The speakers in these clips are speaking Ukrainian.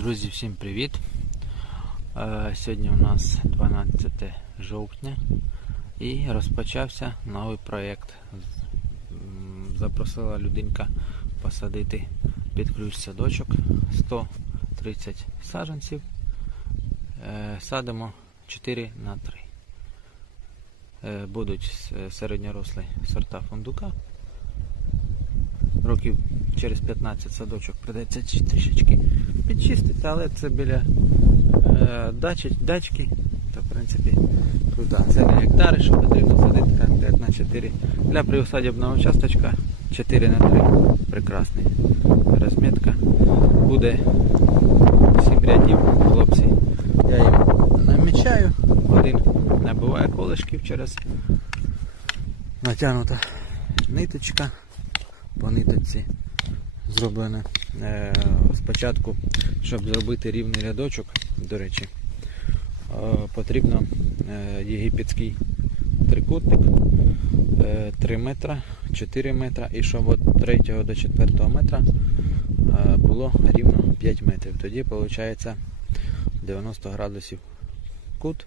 Друзі, всім привіт! Е, Сьогодні у нас 12 жовтня і розпочався новий проєкт. Запросила людинка посадити під ключ садочок 130 саджанців. Е, Садимо 4 на 3. Е, Будуть середньорослі сорта фундука. Років через 15 садочок придеться трішечки підчистити, але це біля е, дачі, дачки, то в принципі круто. Це не гектари, що потрібно садити так, 5 на 4. Для приусадебного участочка 4 на 3. Прекрасний розмітка. Буде 7 рядів, хлопці. Я їм намічаю. Один набиває колишків через натягнута ниточка ниточці зроблено е, спочатку, щоб зробити рівний рядочок, до речі, е, потрібно е, єгипетський трикутник е, 3 метра, 4 метра і щоб від 3 до 4 метра було рівно 5 метрів. Тоді виходить 90 градусів кут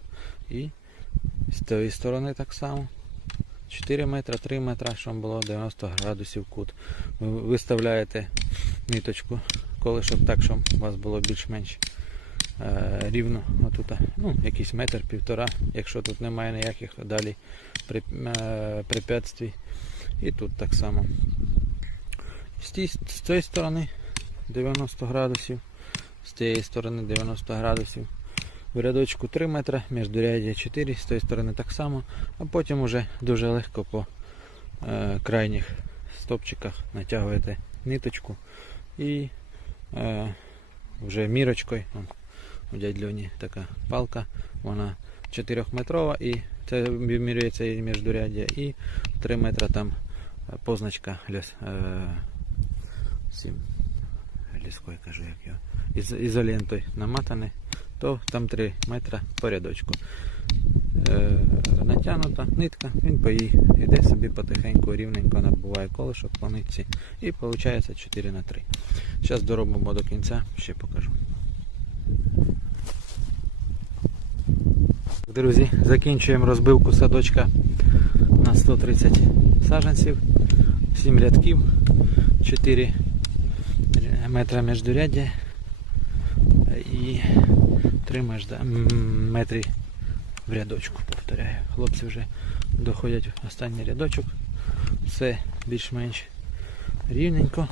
і з тієї сторони так само. 4 метра, 3 метра, щоб було 90 градусів кут. Ви виставляєте ниточку колишок так, щоб у вас було більш-менш е, рівно. Отут, ну, якийсь метр, півтора, якщо тут немає ніяких далі при, е, препятствий. І тут так само. З, тій, з цієї сторони 90 градусів, з цієї сторони 90 градусів. В рядочку 3 метри, міждуряддя 4, з тієї сторони так само, а потім уже дуже легко по е, крайніх стопчиках натягуєте ниточку і е, вже мірочкою, у дядь Льоні така палка, вона 4-метрова і це вимірюється і міждуряддя, і 3 метри там е, позначка ліс, е, ліскою кажу, як його, із, ізолентою наматаний то там 3 метри по рядочку. Е, натягнута нитка, він по їй йде собі потихеньку, рівненько набуває колишок по нитці і виходить 4 на 3. Зараз доробимо до кінця, ще покажу. Друзі, закінчуємо розбивку садочка на 130 саджанців, 7 рядків, 4 метра міждуряддя і 3 да, метрі в рядочку, повторяю. Хлопці вже доходять в останній рядочок. Все більш-менш рівненько.